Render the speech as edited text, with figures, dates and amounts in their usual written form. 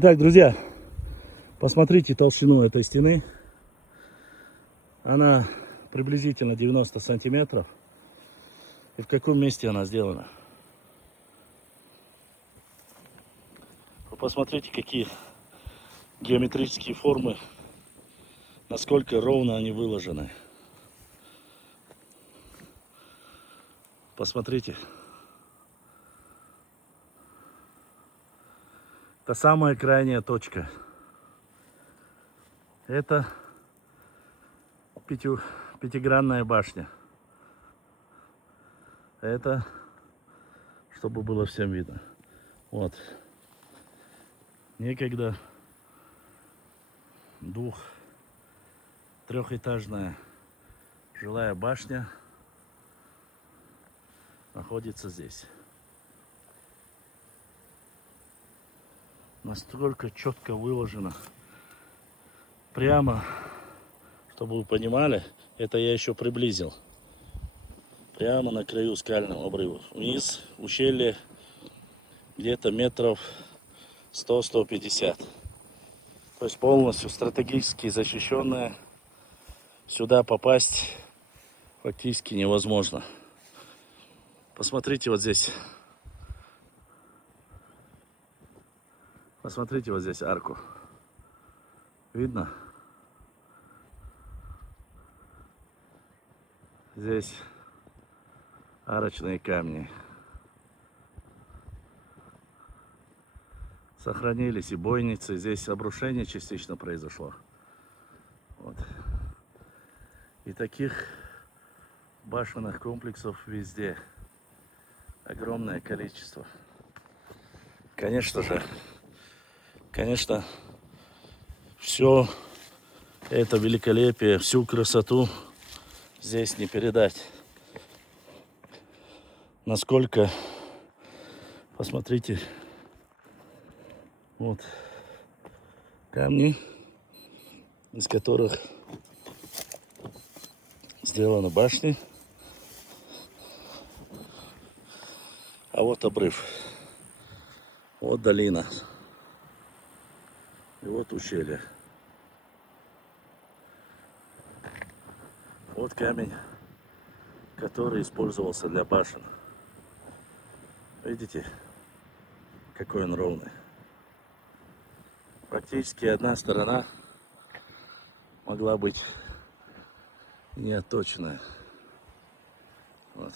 Так, друзья, посмотрите толщину этой стены. Она приблизительно 90 сантиметров. И в каком месте она сделана? Вы посмотрите, какие геометрические формы, насколько ровно они выложены. Посмотрите. Это самая крайняя точка. Это пятигранная башня. Это, чтобы было всем видно. Вот. Некогда трехэтажная жилая башня находится здесь. Настолько четко выложено. Прямо, чтобы вы понимали, это я еще приблизил. Прямо на краю скального обрыва. Вниз ущелье где-то метров 100-150. То есть полностью стратегически защищенное. Сюда попасть фактически невозможно. Посмотрите вот здесь. Посмотрите вот здесь арку. Видно? Здесь арочные камни. Сохранились и бойницы. Здесь обрушение частично произошло. Вот. И таких башенных комплексов везде огромное количество. Конечно, все это великолепие, всю красоту здесь не передать. Насколько, посмотрите, вот камни, из которых сделаны башни. А вот обрыв, вот долина, и вот ущелье. Вот камень, который использовался для башен. Видите, какой он ровный. Практически одна сторона могла быть не отточенная. Вот.